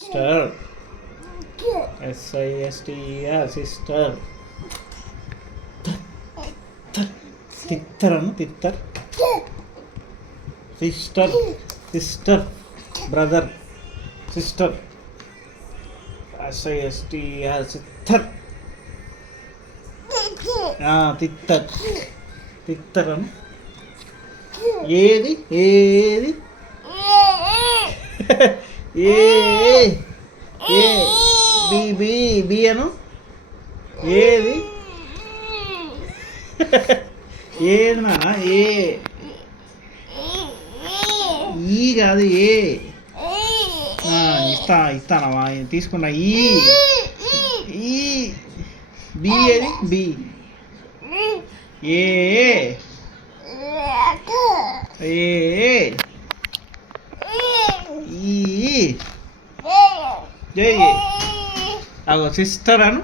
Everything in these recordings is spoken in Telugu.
Sister. SISTER sister. తిత్తరను తిత్తర్ sister sister brother sister SISTER sister తిత్తర్ తిత్తరను ఏది ఏది A A B B B అను ఏది ఏది నాన్న ఏ ఈ కాదు ఏ ఇస్తానమ్మా తీసుకున్నా ఈ బి ఏది బి ఏ ఏ ఈ జై అగో సిస్టర్ అను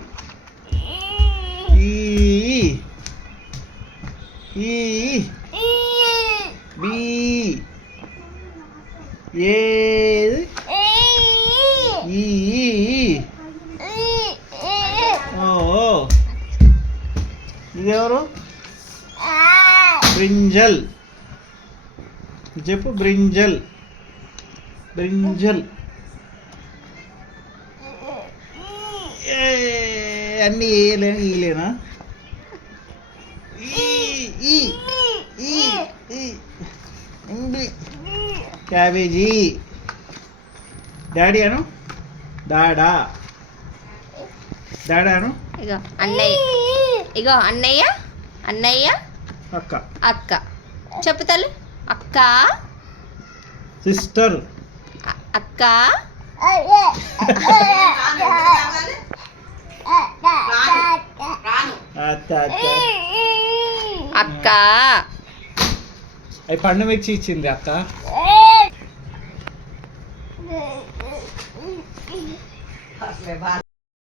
ఈ బి ఏది ఈ ఓ ఇదెవరు బ్రింజల్ చెప్పు బ్రింజల్ బ్రింజల్ అన్నీ ఈలేనా క్యాబేజీ డాడీ అను డాడా డాడా అను ఇగో అన్నయ్య ఇగో అన్నయ్య అన్నయ్య అక్క అక్క చెప్పు తల్లి అక్క సిస్టర్ అక్క అత్త అత్త అక్క అవి పండు మిర్చి ఇచ్చింది అక్క